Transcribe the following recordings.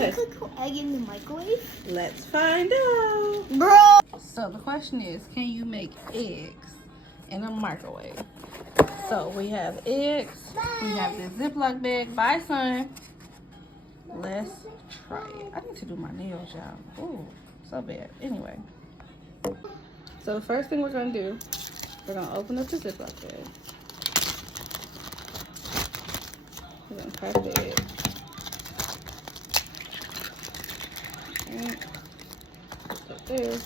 Okay. Can I cook egg in the microwave? Let's find out. Bro! So the question is, can you make eggs in a microwave? So we have eggs. We have this Ziploc bag. Bye, son. Let's try it. I need to do my nails, y'all. Oh, so bad. Anyway. So the first thing we're going to do, we're going to open up the Ziploc bag. We're going to crack the egg. Up there.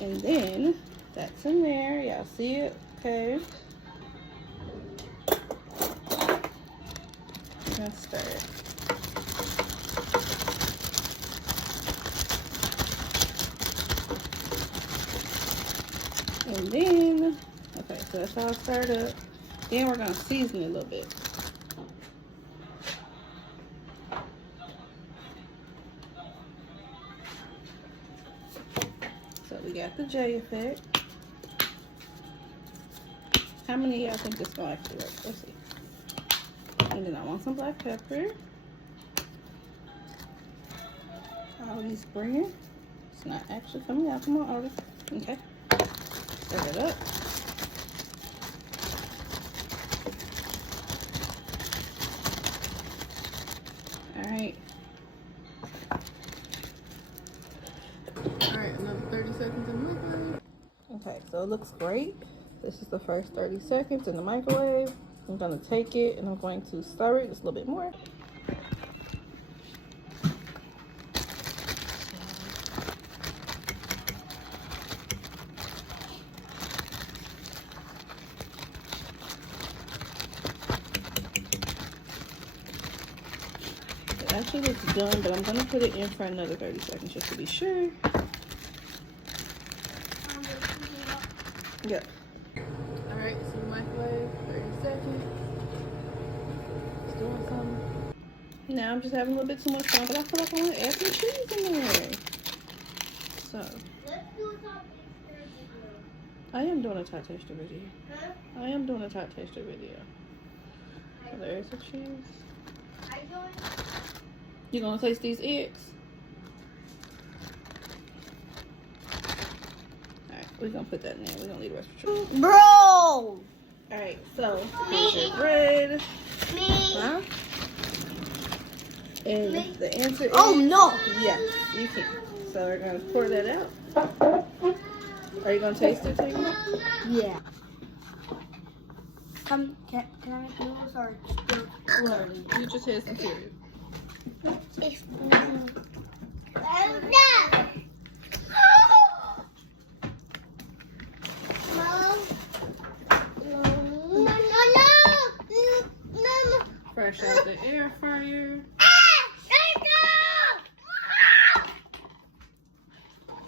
And then that's in there. Y'all see it? Okay. We're going to stir it. And then, okay, so that's all stirred up. Then we're going to season it a little bit. So we got the J effect. How many of y'all think this is going to actually work? Let's see. And then I want some black pepper. Always bring it. It's not actually coming out. Come on, Always. Okay. Stir it up. Alright. Alright, another 30 seconds in the microwave. Okay, so it looks great. This is the first 30 seconds in the microwave. I'm going to take it and I'm going to stir it just a little bit more. It actually looks done, but I'm going to put it in for another 30 seconds just to be sure. Yep. Alright, so microwave, 30 seconds. It's doing something. Now I'm just having a little bit too much fun, but I feel like I want to add some cheese in there. So, I am doing a Tot Taster video. I am doing a Tot Taster video. So there's the cheese. You gonna taste these eggs? Alright, we're gonna put that in there. We're gonna leave the rest for sure. Bro! Alright, so here's your bread. Me. Huh? And the answer is Oh no! yes, you can. So we're gonna pour that out. Are you gonna taste it, Taylor? Yeah. Can I make noodles or just You just had some cereal. Fresh out the air fryer.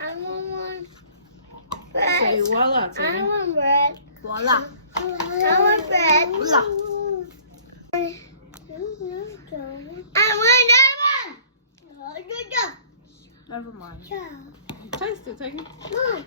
I want one. Say voila, I Taylor. want bread. Voila. I want bread. Voila. I want that one. Never mind. Taste it, Taylor. Mom.